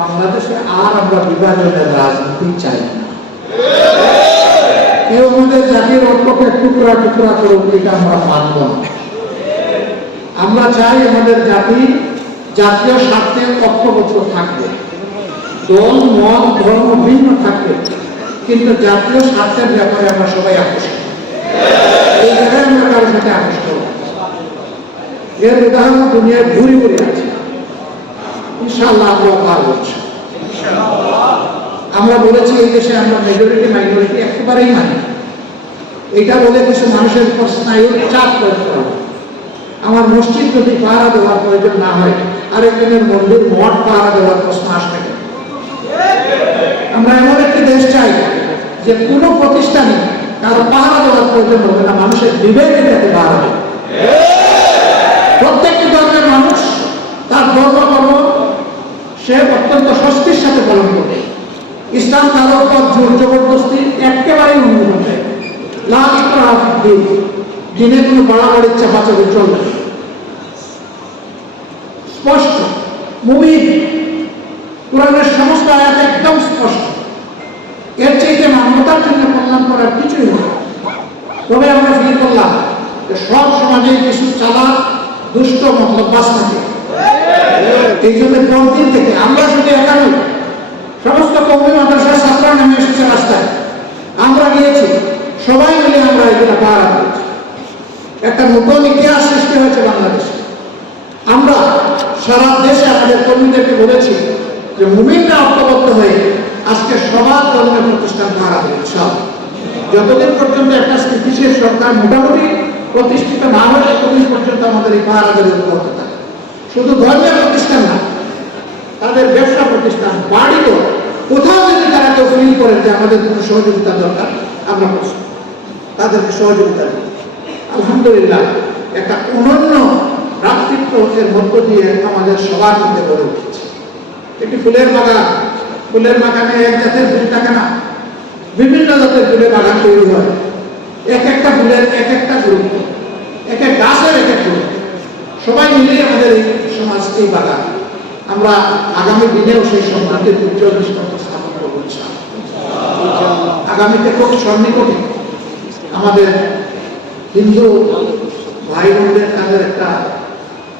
বাংলাদেশে আর আমরা বিভাজনের রাজনীতি চাই না। কেউ আমাদের জাতির ঐক্যকে টুকরা টুকরা করুক, এটা আমরা মানব না। আমরা চাই আমাদের জাতি জাতীয় স্বার্থে ঐক্যবদ্ধ থাকবে, দল মত ধর্ম ভিন্ন থাকবে, কিন্তু জাতীয় স্বার্থের ব্যাপারে আমরা সবাই আকর্ষিত। এই জায়গায় আমরা কারোর সাথে আকর্ষিত। এর উদাহরণ দুনিয়ায় ঘুরে ঘুরে আছে। ইনশাআল্লাহ আমরা পারব। আমরা বলেছি এই দেশে আমরা মেজরিটি মাইনরিটি একেবারেই মানি। এটা বলে কিছু মানুষের উপর স্নায়ুর চাপ প্রয়োগ করা। আমার মসজিদ যদি পাহারা দেওয়ার প্রয়োজন না হয়, আরেকজনের মন্দির মঠ পাহারা দেওয়ার প্রশ্ন আসবে। আমরা এমন একটি দেশ চাই যে কোনো প্রতিষ্ঠানে কারো পাহারা দেওয়ার প্রয়োজন হবে না, মানুষের বিবেকে যাতে পাহারা দেবে। প্রত্যেকটি ধর্মের মানুষ তার ধর্মকর্ম সে অত্যন্ত স্বস্তির সাথে পালন করবে। ইসলাম তার উপর জোর জবরদস্তি একেবারেই অনুমোদন দেয় না। দিনে কোনো বাড়াবাড়ির চাপাচাপি চলবে স্পষ্ট। মুমিন কোরআনের সমস্ত আয়াত একদম স্পষ্ট। এর চাইতে মানবতার জন্য কল্যাণ করার কিছুই নয়। তবে আমরা ফিল করলাম যে সব সমাজে কিছু চালাক দুষ্ট মতলববাজ থাকে। এই জন্য পরদিন থেকে আমরা শুধু একাই সমস্ত কওমি মাদ্রাসার ছাত্ররা নেমে এসেছে রাস্তায়। আমরা গিয়েছি, সবাই মিলে আমরা এগুলো পাহারা দিয়েছি। একটা নতুন ইতিহাস সৃষ্টি হয়েছে বাংলাদেশে। আমরা সারা দেশে আমাদের কর্মীদেরকে বলেছি যে মুমিনরা ঐক্যবদ্ধ হয়ে আজকে সবার ধর্মের প্রতিষ্ঠান পাহারা দেবে। সব যতদিন পর্যন্ত একটা স্থিতিশীল সরকার মোটামুটি প্রতিষ্ঠিত না হয়, ততদিন পর্যন্ত আমাদের এই পাহারাদের উপলব্ধ থাকে। শুধু ধর্মের প্রতিষ্ঠান না, তাদের ব্যবসা প্রতিষ্ঠান, বাড়িও, কোথাও যদি তারা কেউ ফিল করেন যে আমাদের কোনো সহযোগিতা দরকার, আমরা তাদেরকে সহযোগিতা দিই। আলহামদুলিল্লাহ, একটা অনন্য ভ্রাতৃত্বের মধ্য দিয়ে আমাদের সবার মধ্যে গড়ে উঠেছে। একটি ফুলের বাগান, ফুলের বাগানে এক জাতের ফুল থাকে না, বিভিন্ন জাতের ফুলের বাগান তৈরি হয়। এক একটা ফুলের এক একটা গুরুত্ব, এক এক গাছের এক এক গুরুত্ব। সবাই মিলে আমাদের এই সমাজ, এই বাগান। আমরা আগামী দিনেও সেই সম্মানের উজ্জ্বল দৃষ্টান্ত স্থাপন করব ইনশাআল্লাহ। আগামীতে খুব সন্নিকটে আমাদের হিন্দু ভাই বোনদের তাদের একটা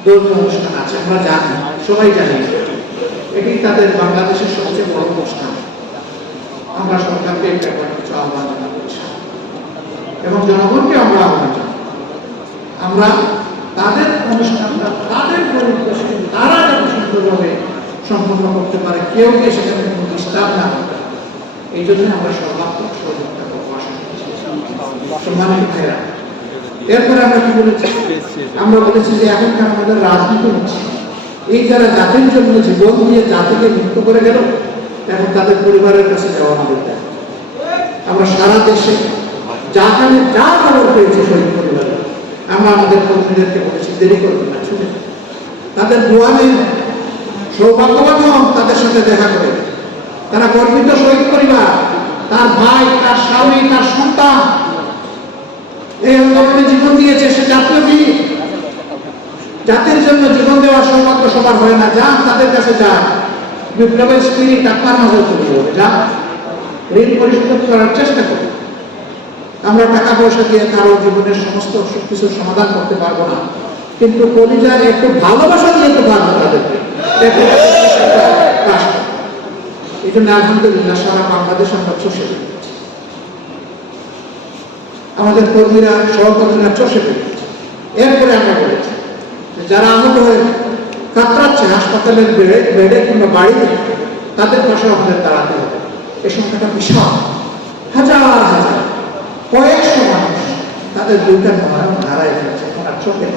ধর্মীয় অনুষ্ঠান আছে, আমরা জানি, সবাই জানি। এটি তাদের বাংলাদেশের সবচেয়ে বড় অনুষ্ঠান। আমরা সরকারকে এই ব্যাপারে কিছু আহ্বান জানাবো এবং জনগণকে আমরা আহ্বান জানাবো। আমরা তাদের অনুষ্ঠানটা তাদের পরিবেশে তারা যাতে সুন্দরভাবে সম্পন্ন করতে পারে, কেউ কে সেখানে কোনো ডিস্টার্ব না করে, এই জন্য আমরা সর্বাত্মক সহযোগিতা করবো। সম্মানিত ভাইরা, এরপরে আমরা কি বলেছি? আমরা বলেছি যে এখনকার আমাদের রাজনীতি হচ্ছে, এই যারা জাতির জন্য জীবন দিয়ে জাতিকে মৃত্যু করে গেল, এখন তাদের পরিবারের কাছে যাওয়া আমাদের দায়। আমরা সারা দেশে যাখানে যা খবর পেয়েছি শহীদ পরিবারে, আমরা আমাদের কর্মীদেরকে বলেছি দেরি করবেন না, ছুটে তাদের দোয়ানে সৌভাগ্যবান হন, তাদের সাথে দেখা করে। তারা গর্বিত শহীদ পরিবার, তার ভাই, তার স্বামী, তার সন্তান এই আন্দোলনে জীবন দিয়েছে। সে জাতীয় বীর, জাতির জন্য জীবন দেওয়ার সৌভাগ্য সবার হয় না। যান তাদের কাছে, যান, বিপ্লবের স্পিরিট আপনার মাঝে তৈরি হবে। যান, ঋণ পরিশোধ করার চেষ্টা করি। আমরা টাকা পয়সা দিয়ে কারো জীবনের সমস্ত কিছুর সমাধান করতে পারবো না, কিন্তু কলিজার একটু ভালোবাসা দিয়ে তো পারবো তাদেরকে। এই জন্য আলহামদুলিল্লাহ সারা বাংলাদেশ আমরা চষে পেয়েছি, আমাদের কর্মীরা সহকর্মীরা চষে পেয়েছে। এরপরে আমরা বলেছি যারা আহত হয়ে কাতরাচ্ছে হাসপাতালের বেডে কিংবা বাড়িতে, তাদের পাশে আমাদের দাঁড়াতে হবে। এই সংখ্যাটা বিশাল, হাজার হাজার কয়েকশো মানুষ তাদের দুইটা হারায় ফেলছে, ওনার চোখে